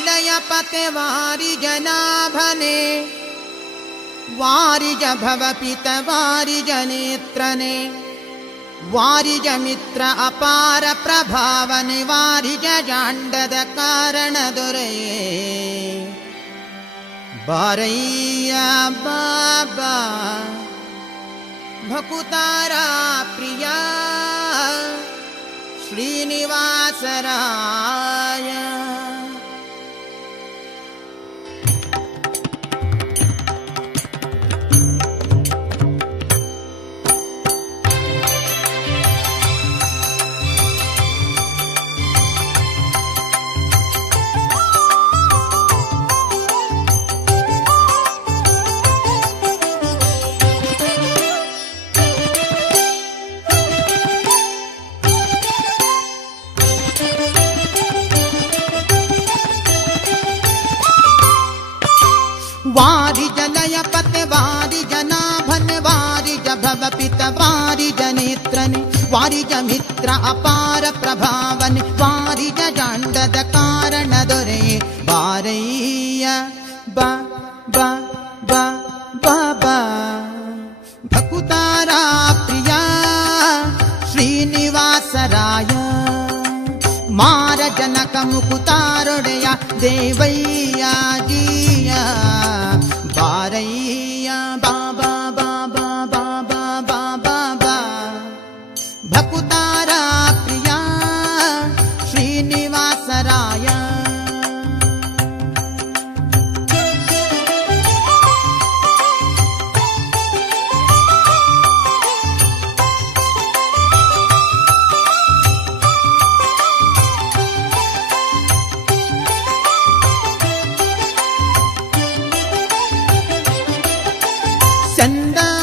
ಜಲಯ ಪತೆ ವಾರಿಜ ನಾಭನೆ ವಾರಿಜ ಭವಪಿತ ವಾರಿಜ ನೇತ್ರನೆ ವಾರಿಜ ಮಿತ್ರ ಅಪಾರ ಪ್ರಭಾವನೆ ವಾರಿಜ ಜಾಂಡದ ಕಾರಣ ದೊರೆಯೇ ಬಾರಯ್ಯ ಬಾಬಾ ಭಕುತಾರ ಪ್ರಿಯ ಶ್ರೀನಿವಾಸರಾಯ ವಾರಿಜ ಲಯ ಪತೆ ವಾರಿಜ ನಾಭನೆ ವಾರಿಜ ಭವಪಿತ ವಾರಿಜ ನೇತ್ರನೆ ವಾರಿಜ ಮಿತ್ರ ಅಪಾರ ಪ್ರಭಾವನೆ ವಾರಿಜ ಜಾಂಡದ ಕಾರಣ ದೊರೆಯೇ ಬಾರಯ್ಯ ಬ ಬ ಬ ಬಾಬಾ ಭಕುತಾರ ಪ್ರಿಯ ಶ್ರೀನಿವಾಸರಾಯ ಮಾರ ಜನಕ ಮುಕುತಾರೊಡೆಯ ದೇವಯ್ಯ ಜಿಯ ಬಾರಯ್ಯ ಬಾಬಾ ಬಾಬಾ ಬಾಬಾ ಬಾಬಾ ಬಾ ಭಕುತಾರ ಪ್ರಿಯ ಶ್ರೀನಿವಾಸರಾಯ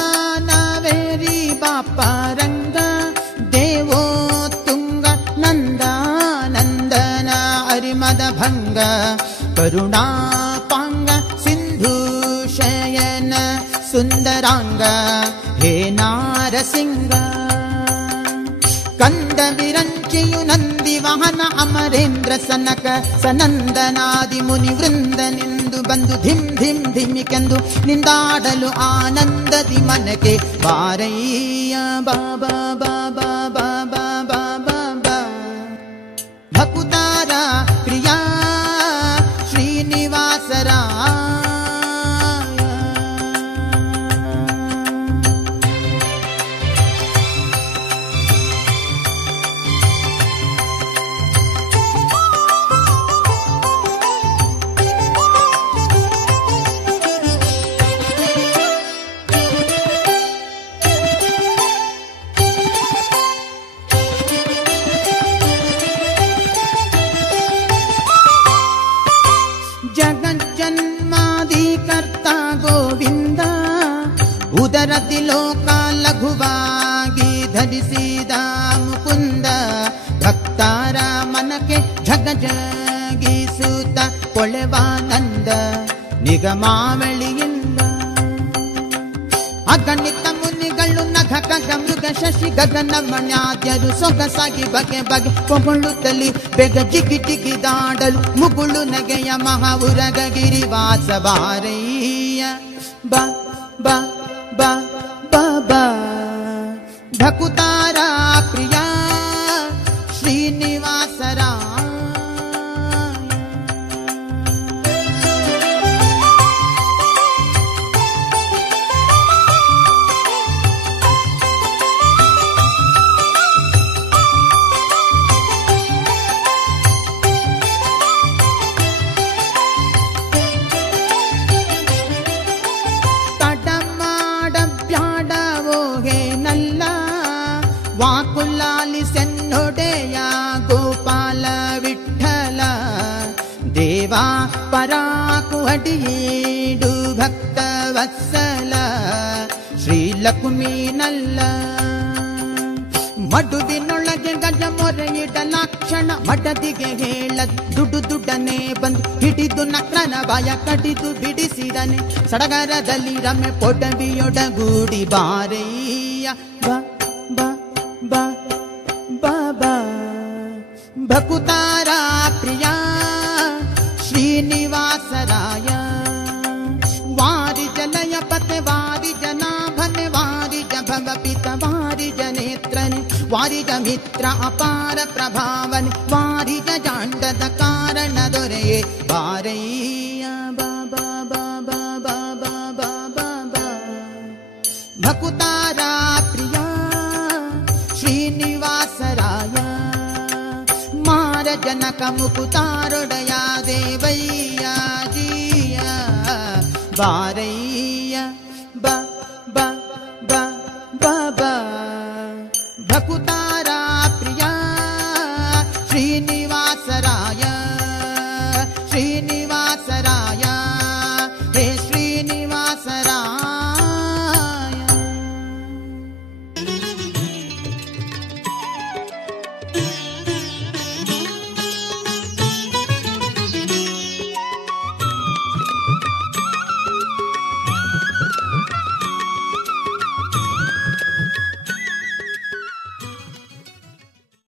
ಚಂದನವೇರಿ ಬಾಪರಂಗ ದೇವೋ ತುಂಗ ನಂದ ನಂದನ ಅರಿಮದ ಭಂಗ ಕರುಣಾಪಾಂಗ ಸಿಂಧು ಶಯನ ಸುಂದರಾಂಗ ಹೇ ನಾರಸಿಂಗ ಕಂದ ವಿರಂಚಿಯು ನಂದಿ ವಾಹನ ಅಮರೇಂದ್ರ ಸನಕ ಸನಂದನಾದಿ ಮುನಿ ವೃಂದನೆಂದು ಬಂದು ಧಿಂ ಧಿಂ ಧಿಮಿಕೆಂದು ನಿಂದಾಡಲು ಆನಂದದಿ ಮನಕ್ಕೆ ಬಾರಯ್ಯ ಬಾಬಾ ಬಾಬಾ ಬಾಬಾ ಬಾಬಾ ಬಾ ಭಕುತಾರ ಪ್ರಿಯ ಶ್ರೀನಿವಾಸರಾಯ ಜಗಜ್ಜನ್ಮಾದಿಕರ್ತ ಗೋವಿಂದ ಉದರದಿ ಲೋಕ ಲಘುವಾಗಿ ಧರಿಸಿದ ಮುಕುಂದ ಭಕ್ತರ ಮನಕ್ಕೆ ಝಗ ಜಗಿಸುತ್ತ ಕೊಳೆವಾನಂದ ನಿಗಮಾವಳಿಯಿಂದ ಅಗಣಿತ ಮುನಿಗಳು ನಖ ಖಗ ಮೃಗ ಶಶಿ ಗಗನ ಮಣ್ಯಾದ್ಯರು ಸೊಗಸಾಗಿ ಬಗೆ ಬಗೆ ಪೊಗಳುತ್ತಲಿ ಬೇಗ ಜಿಗಿ ಜಿಗಿದಾಡಲು ಮುಗುಳು ನಗೆಯ ಮಹಾವುರಗ ಗಿರಿವಾಸ ಬಾರಯ್ಯ ಬ ಬ ಬ ಬ ಬ ಭಕುತಾರ ಪ್ರಿಯ ಶ್ರೀನಿವಾಸರಾಯ ವಾಕುಲಾಲಿಸೆನ್ನೊಡೆಯ ಗೋಪಾಲ ವಿಠಲ ದೇವಾ ಪರಾಕು ಅಡಿಯೇಡು ಭಕ್ತ ವತ್ಸಲ ಶ್ರೀಲಕ್ಷ್ಮೀ ನಲ್ಲ ಮಡುವಿನೊಳಗೆ ಗಜ ಮೊರೆಯಿಡಲಾಕ್ಷಣ ಮಡದಿಗೆ ಹೇಳ ದುಡು ದುಡ್ಡನೆ ಬಂದು ಹಿಡಿದು ನಕ್ರನ ಬಾಯ ಕಡಿದು ಬಿಡಿಸಿದನೆ ಸಡಗರದಲ್ಲಿ ರಮೆ ಪೊಡವಿಯೊಡಗೂಡಿ ಬಾರಯ್ಯ ಬ ಬ ಬ ಬ ಬ ಭಕುತಾರ ಪ್ರಿಯ ಶ್ರೀ ಶ್ರೀನಿವಾಸರಾಯ ವಾರಿ ಜಲಯ ಪತೆ ವಾರಿ ಜನಾಭನೆ ವಾರಿ ಜಭವ ಪಿತ ವಾರಿ ಜನೇತ್ರನೆ ವಾರಿ ಜ ಮಿತ್ರ ಅಪಾರ ಪ್ರಭಾವನೆ ವಾರಿ ಜಾಂಡದ ಕಾರಣ ದೊರೆಯೇ ಬಾರಯ್ಯ ಬಾಬಾ ಬಾಬಾ ಬಾಬಾ ಬಾಬಾ ಭಕುತಾರ ಪ್ರಿಯ ಶ್ರೀನಿವಾಸರಾಯ ಮಾರ ಜನಕ ಮುಕುತಾರೊಡೆಯ ದೇವಯ್ಯ ಜಿಯ ಬಾರಯ್ಯ ಬ ಬ ಬ ಬ ಬ ಭಕುತಾರ ಪ್ರಿಯ ಶ್ರೀನಿವಾಸರಾಯ ಶ್ರೀನಿ